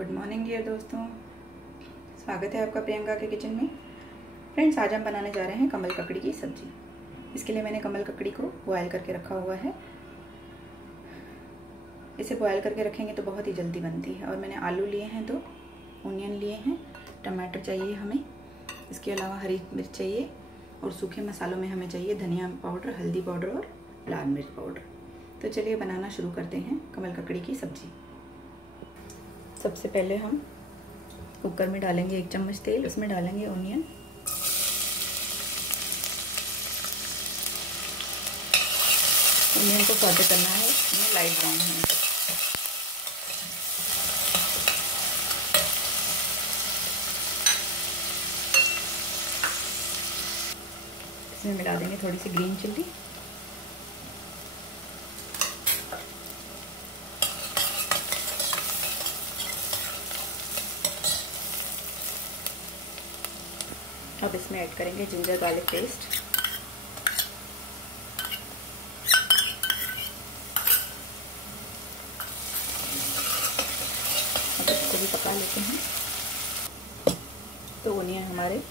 Good morning dear दोस्तों, स्वागत है आपका प्रियंका के किचन में। फ्रेंड्स, आज हम बनाने जा रहे हैं कमल ककड़ी की सब्जी। इसके लिए मैंने कमल ककड़ी को बॉयल करके रखा हुआ है। इसे बॉयल करके रखेंगे तो बहुत ही जल्दी बनती है। और मैंने आलू लिए हैं, 2 ऑनियन लिए हैं, टमाटर चाहिए हमें, इसके अलावा हरी मिर्च चाहिए और सूखे मसालों में हमें चाहिए धनिया पाउडर, हल्दी पाउडर और लाल मिर्च पाउडर। तो चलिए बनाना शुरू करते हैं कमल ककड़ी की सब्जी। सबसे पहले हम कुकर में डालेंगे 1 चम्मच तेल, उसमें डालेंगे ऑनियन, ऑनियन को सौटे करना है, इसमें लाइट ब्राउन होने तक। इसमें मिला देंगे थोड़ी सी ग्रीन चिल्ली, अब इसमें ऐड करेंगे जिंजर गार्लिक पेस्ट, अब इसको भी पका लेते हैं। तो ओनियन हमारे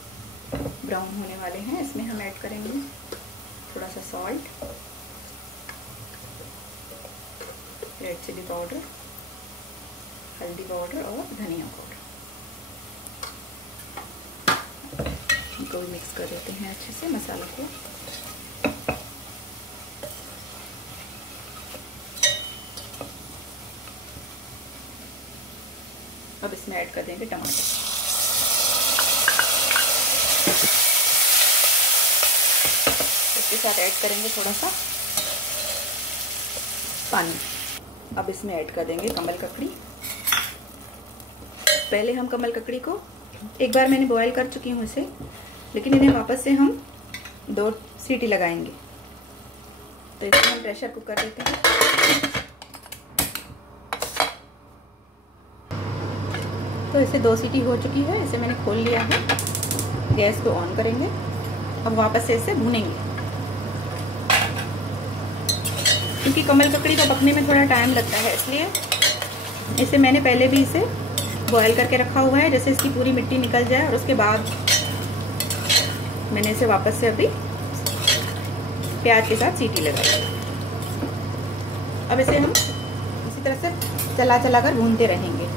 ब्राउन होने वाले हैं। इसमें हम ऐड करेंगे थोड़ा सा सॉल्ट, रेड चिली पाउडर, हल्दी पाउडर और धनिया पाउडर। इनको भी मिक्स कर देते हैं अच्छे से मसाला को। अब इसमें ऐड कर देंगे टमाटर। इसके साथ ऐड करेंगे थोड़ा सा पानी। अब इसमें ऐड कर देंगे कमल ककड़ी। पहले हम कमल ककड़ी को एक बार मैंने बॉयल कर चुकी हूँ इसे, लेकिन इन्हें वापस से हम 2 सीटी लगाएंगे। तो इसमें हम प्रेशर कुकर देते हैं। तो इसे 2 सीटी हो चुकी है, इसे मैंने खोल लिया है। गैस को ऑन करेंगे। अब वापस से इसे भूनेंगे, क्योंकि कमल ककड़ी को पकने में थोड़ा टाइम लगता है, इसलिए इसे मैंने पहले भी इसे बॉयल करके रखा हुआ है, जैसे इसकी पूरी मिट्टी निकल जाए। और उसके बाद मैंने इसे वापस से अभी प्याज के साथ सीटी लगाई। अब इसे हम इसी तरह से चला चला कर भूनते रहेंगे।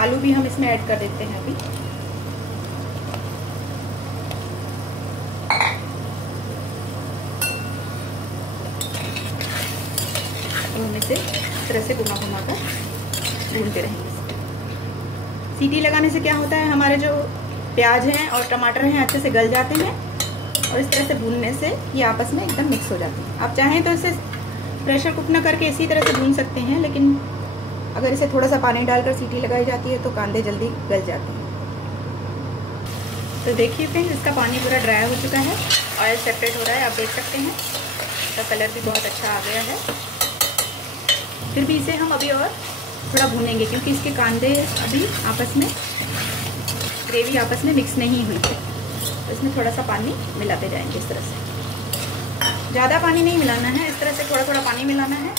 आलू भी हम इसमें ऐड कर देते हैं अभी। तो हम इसे इस तरह से घुमा घुमा कर भूनते रहेंगे। सीटी लगाने से क्या होता है, हमारे जो प्याज हैं और टमाटर हैं अच्छे से गल जाते हैं, और इस तरह से भूनने से ये आपस में एकदम मिक्स हो जाते हैं। आप चाहें तो इसे प्रेशर कुक न करके इसी तरह से भून सकते हैं, लेकिन अगर इसे थोड़ा सा पानी डालकर सीटी लगाई जाती है तो कांदे जल्दी गल जाते हैं। तो देखिए फ्रेंड्स, इसका पानी पूरा ड्राई हो चुका है, ऑयल सेपरेट हो रहा है, आप देख सकते हैं। इसका कलर भी बहुत अच्छा आ गया है। फिर भी इसे हम अभी और थोड़ा भूनेंगे, क्योंकि इसके कांदे अभी आपस में, ग्रेवी आपस में मिक्स नहीं हुई है। तो इसमें थोड़ा सा पानी मिलाते जाएंगे इस तरह से। ज़्यादा पानी नहीं मिलाना है, इस तरह से थोड़ा थोड़ा पानी मिलाना है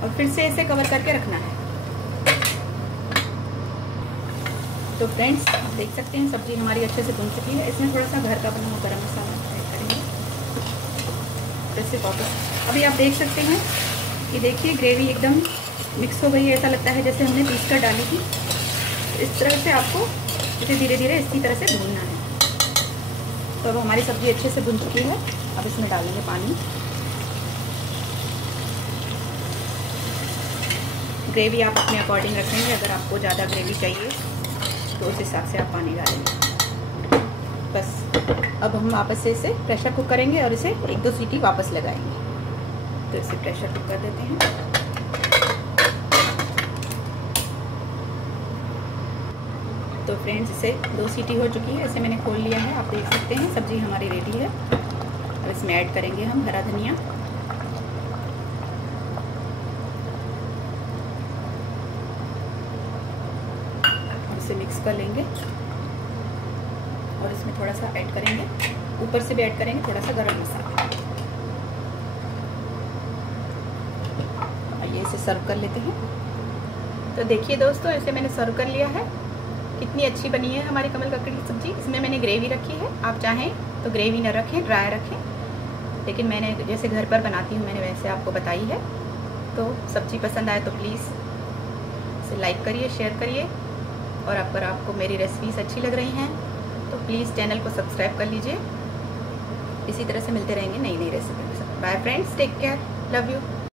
और फिर से इसे कवर करके रखना है। तो फ्रेंड्स, आप देख सकते हैं सब्जी हमारी अच्छे से भुन चुकी है। इसमें थोड़ा सा घर का बना हुआ गरम मसाला ऐड करेंगे। जैसे वापस अभी आप देख सकते हैं कि देखिए ग्रेवी एकदम मिक्स हो गई है, ऐसा लगता है जैसे हमने पीस कर डाली थी। इस तरह से आपको इसे धीरे धीरे इसी तरह से भूनना है। तो अब हमारी सब्ज़ी अच्छे से भुन चुकी है। अब इसमें डालेंगे पानी। ग्रेवी आप अपने अकॉर्डिंग रखेंगे, अगर आपको ज़्यादा ग्रेवी चाहिए तो उस हिसाब से आप पानी डालेंगे। बस अब हम वापस से इसे प्रेशर कुक करेंगे और इसे 1-2 सीटी वापस लगाएंगे। तो इसे प्रेशर कुक कर देते हैं। तो फ्रेंड्स, इसे 2 सीटी हो चुकी है, इसे मैंने खोल लिया है, आप देख सकते हैं सब्जी हमारी रेडी है। अब इसमें ऐड करेंगे हम हरा धनिया, और इसे मिक्स कर लेंगे। और इसमें थोड़ा सा ऐड करेंगे, ऊपर से भी ऐड करेंगे थोड़ा सा गरम मसाला। सर्व कर लेते हैं। तो देखिए दोस्तों, ऐसे मैंने सर्व कर लिया है। कितनी अच्छी बनी है हमारी कमल ककड़ी की सब्जी। इसमें मैंने ग्रेवी रखी है, आप चाहें तो ग्रेवी न रखें, ड्राई रखें, लेकिन मैंने जैसे घर पर बनाती हूँ मैंने वैसे आपको बताई है। तो सब्जी पसंद आए तो प्लीज़ इसे लाइक करिए, शेयर करिए, और अगर आपको मेरी रेसिपीज़ अच्छी लग रही हैं तो प्लीज़ चैनल को सब्सक्राइब कर लीजिए। इसी तरह से मिलते रहेंगे नई नई रेसिपी के साथ। Bye friends, take care, love you.